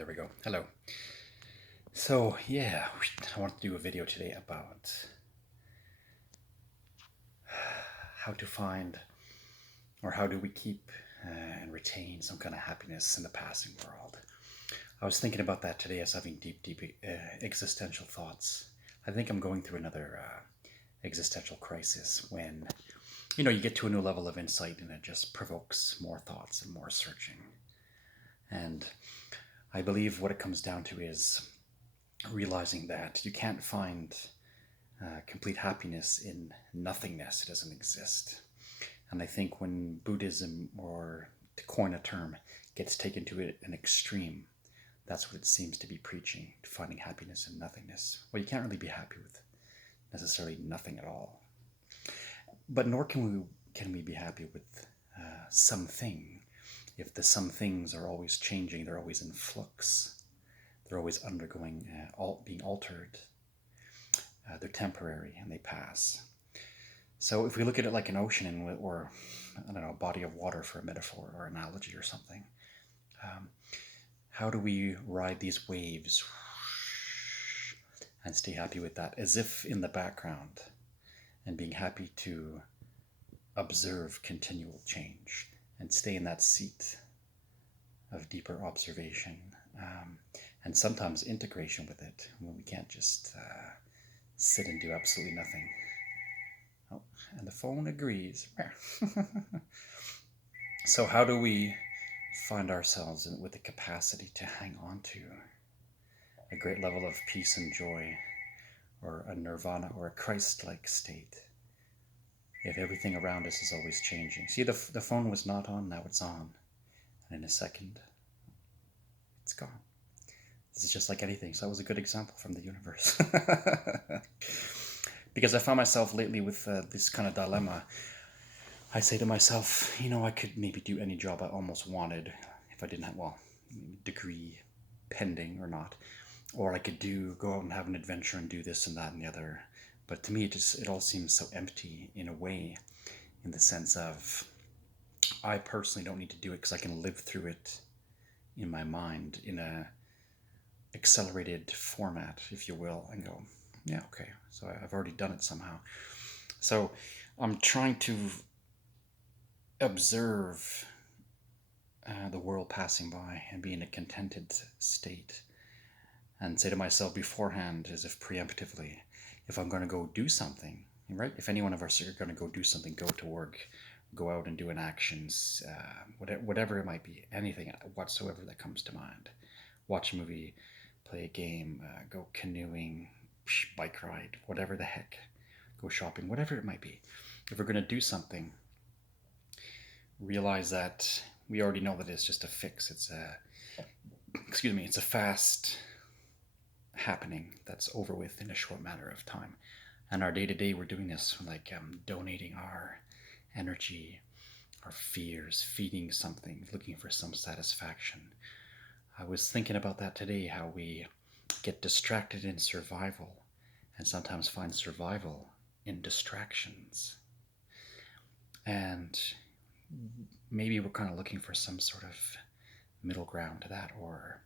there we go. Hello. So, yeah, I want to do a video today about how to find or how do we keep and retain some kind of happiness in the passing world. I was thinking about that today as having deep existential thoughts. I think I'm going through another existential crisis when, you get to a new level of insight and it just provokes more thoughts and more searching. And I believe what it comes down to is realizing that you can't find complete happiness in nothingness. It doesn't exist. And I think when Buddhism, or to coin a term, gets taken to an extreme, that's what it seems to be preaching, finding happiness in nothingness. Well, you can't really be happy with necessarily nothing at all. But nor can we be happy with something if the some things are always changing, they're always in flux, they're always undergoing, being altered. They're temporary and they pass. So if we look at it like an ocean or I don't know, a body of water for a metaphor or analogy or something, how do we ride these waves and stay happy with that as if in the background and being happy to observe continual change and stay in that seat of deeper observation and sometimes integration with it when we can't just sit and do absolutely nothing. Oh, and the phone agrees. So how do we find ourselves with the capacity to hang on to a great level of peace and joy, or a nirvana or a Christ-like state, if everything around us is always changing? See, the phone was not on, now it's on. And in a second, it's gone. This is just like anything. So that was a good example from the universe. Because I found myself lately with this kind of dilemma. I say to myself, I could maybe do any job I almost wanted if I didn't have, degree pending or not. Or I could go out and have an adventure and do this and that and the other. But to me, it all seems so empty in a way, in the sense of I personally don't need to do it because I can live through it in my mind in a accelerated format, if you will, and go, yeah, okay, so I've already done it somehow. So I'm trying to observe the world passing by and be in a contented state and say to myself beforehand, as if preemptively, if I'm going to go do something, right? If any one of us are going to go do something, go to work, go out and do an actions, whatever it might be, anything whatsoever that comes to mind. Watch a movie, play a game, go canoeing, bike ride, whatever the heck, go shopping, whatever it might be. If we're going to do something, realize that we already know that it's just a fix. It's a fast happening that's over with in a short matter of time. And our day-to-day, we're doing this like donating our energy, our fears, feeding something, looking for some satisfaction. I was thinking about that today, how we get distracted in survival and sometimes find survival in distractions. And maybe we're kind of looking for some sort of middle ground to that, or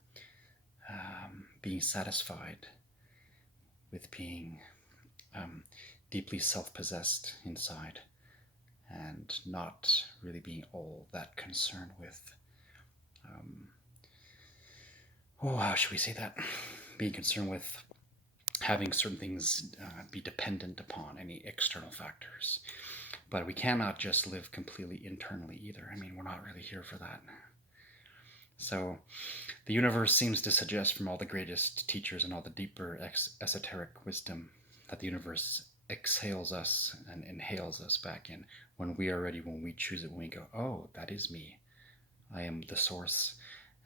being satisfied with being deeply self-possessed inside and not really being all that concerned with how should we say that? Being concerned with having certain things be dependent upon any external factors. But we cannot just live completely internally either. I mean, we're not really here for that. So the universe seems to suggest, from all the greatest teachers and all the deeper esoteric wisdom, that the universe exhales us and inhales us back in when we are ready, when we choose it, when we go, oh, that is me. I am the source.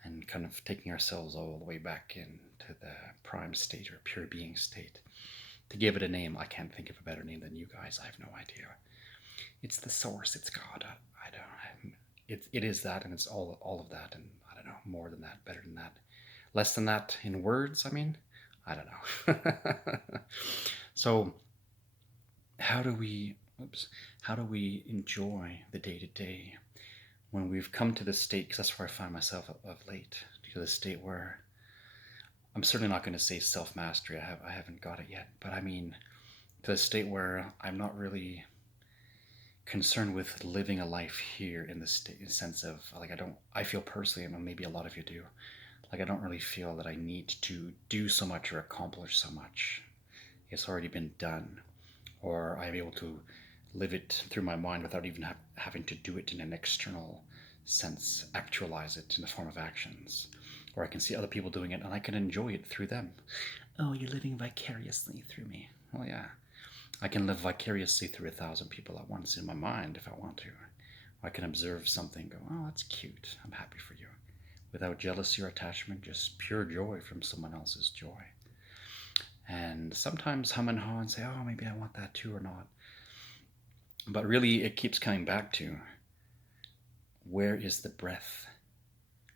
And kind of taking ourselves all the way back into the prime state or pure being state. To give it a name, I can't think of a better name than you guys. I have no idea. It's the source. It's God. I don't. It is that, and it's all of that, and I don't know, more than that, better than that, less than that in words. I mean, I don't know. So, how do we enjoy the day to day when we've come to this state? Because that's where I find myself of late, to the state where I'm certainly not going to say self-mastery. I haven't got it yet, but I mean to the state where I'm not really concerned with living a life here in the sense of like I feel personally, and maybe a lot of you do, like I don't really feel that I need to do so much or accomplish so much. It's already been done, or I'm able to live it through my mind without even having to do it in an external sense, actualize it in the form of actions. Or I can see other people doing it and I can enjoy it through them. Oh, you're living vicariously through me. Well, yeah. I can live vicariously through 1,000 people at once in my mind if I want to. I can observe something, go, oh, that's cute. I'm happy for you. Without jealousy or attachment, just pure joy from someone else's joy. And sometimes hum and haw and say, oh, maybe I want that too or not. But really, it keeps coming back to where is the breath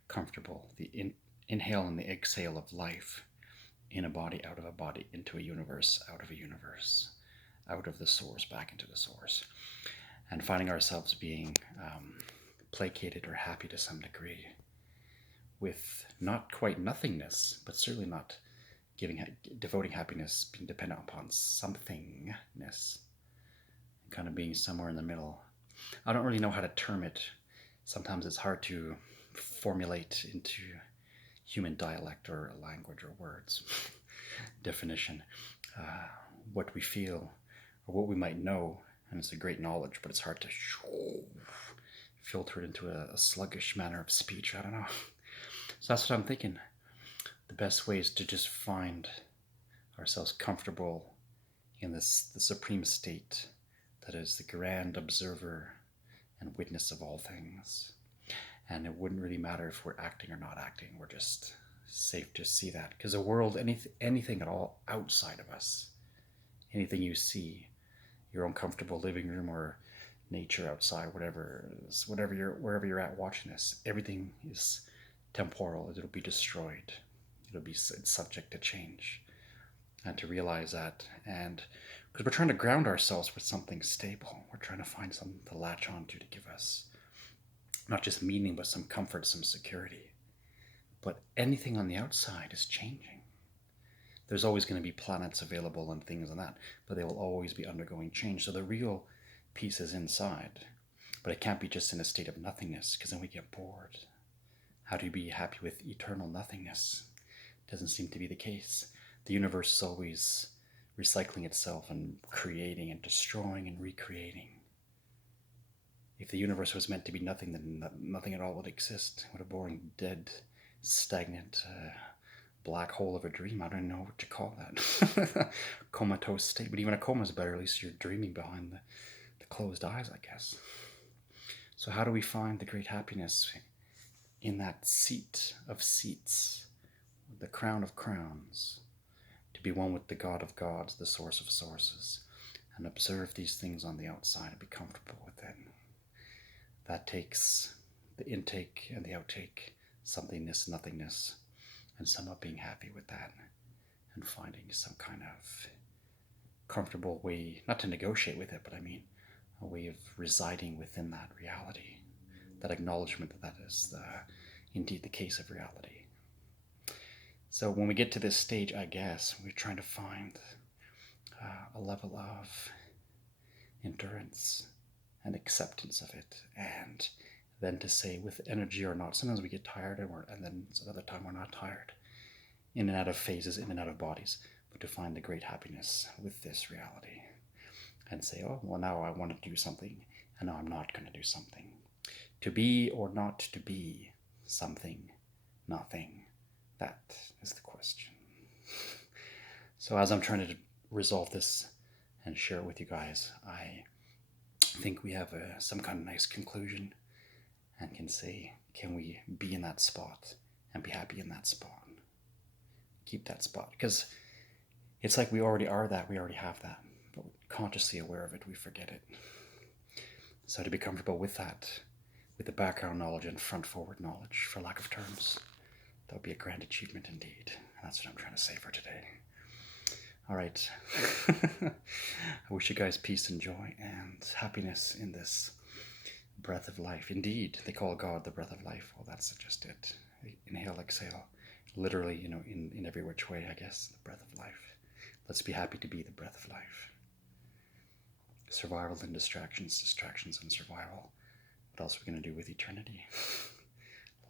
comfortable? The inhale and the exhale of life in a body, out of a body, into a universe, out of a universe, out of the source, back into the source. And finding ourselves being placated or happy to some degree with not quite nothingness, but certainly not devoting happiness, being dependent upon somethingness, kind of being somewhere in the middle. I don't really know how to term it. Sometimes it's hard to formulate into human dialect or language or words definition what we feel or what we might know, and it's a great knowledge, but it's hard to filter it into a sluggish manner of speech. I don't know. So that's what I'm thinking. The best way is to just find ourselves comfortable in the supreme state that is the grand observer and witness of all things. And it wouldn't really matter if we're acting or not acting. We're just safe to see that. Because the world, anything at all outside of us, anything you see, your own comfortable living room or nature outside, wherever you're at watching this, everything is temporal. It'll be destroyed. It's subject to change. And to realize that, and because we're trying to ground ourselves with something stable, we're trying to find something to latch onto to give us not just meaning, but some comfort, some security. But anything on the outside is changing. There's always going to be planets available and things and that, but they will always be undergoing change. So the real piece is inside, but it can't be just in a state of nothingness, because then we get bored. How do you be happy with eternal nothingness? Doesn't seem to be the case. The universe is always recycling itself and creating and destroying and recreating. If the universe was meant to be nothing, then nothing at all would exist. What a boring, dead, stagnant black hole of a dream. I don't know what to call that. Comatose state. But even a coma is better. At least you're dreaming behind the closed eyes, I guess. So how do we find the great happiness in that seat of seats, the crown of crowns, to be one with the God of gods, the source of sources, and observe these things on the outside and be comfortable with it? That takes the intake and the outtake, somethingness, nothingness, and somewhat being happy with that and finding some kind of comfortable way, not to negotiate with it, but I mean a way of residing within that reality, that acknowledgement that that is indeed the case of reality. So when we get to this stage, I guess, we're trying to find a level of endurance and acceptance of it, and then to say with energy or not. Sometimes we get tired, and then another time we're not tired, in and out of phases, in and out of bodies, but to find the great happiness with this reality and say, oh, well, now I want to do something, and now I'm not going to do something. To be or not to be something, nothing, that is the question. So as I'm trying to resolve this and share it with you guys, I think we have some kind of nice conclusion and can say, can we be in that spot and be happy in that spot? Keep that spot. Because it's like we already are that, we already have that, but consciously aware of it, we forget it. So to be comfortable with that, with the background knowledge and front forward knowledge, for lack of terms, that would be a grand achievement indeed. And that's what I'm trying to say for today. All right. I wish you guys peace and joy and happiness in this breath of life. Indeed, they call God the breath of life. Well, that's just it. Inhale, exhale, literally, in every which way, I guess, the breath of life. Let's be happy to be the breath of life. Survival and distractions, distractions and survival. What else are we going to do with eternity?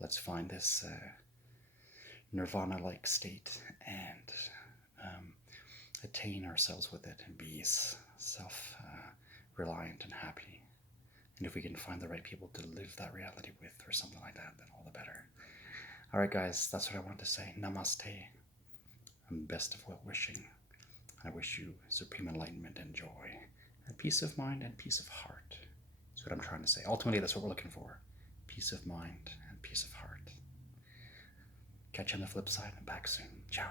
Let's find this nirvana-like state and attain ourselves with it and be self-reliant and happy. And if we can find the right people to live that reality with or something like that, then all the better. All right, guys, that's what I wanted to say. Namaste. And best of well wishing. I wish you supreme enlightenment and joy and peace of mind and peace of heart. That's what I'm trying to say. Ultimately, that's what we're looking for. Peace of mind and peace of heart. Catch you on the flip side and back soon. Ciao.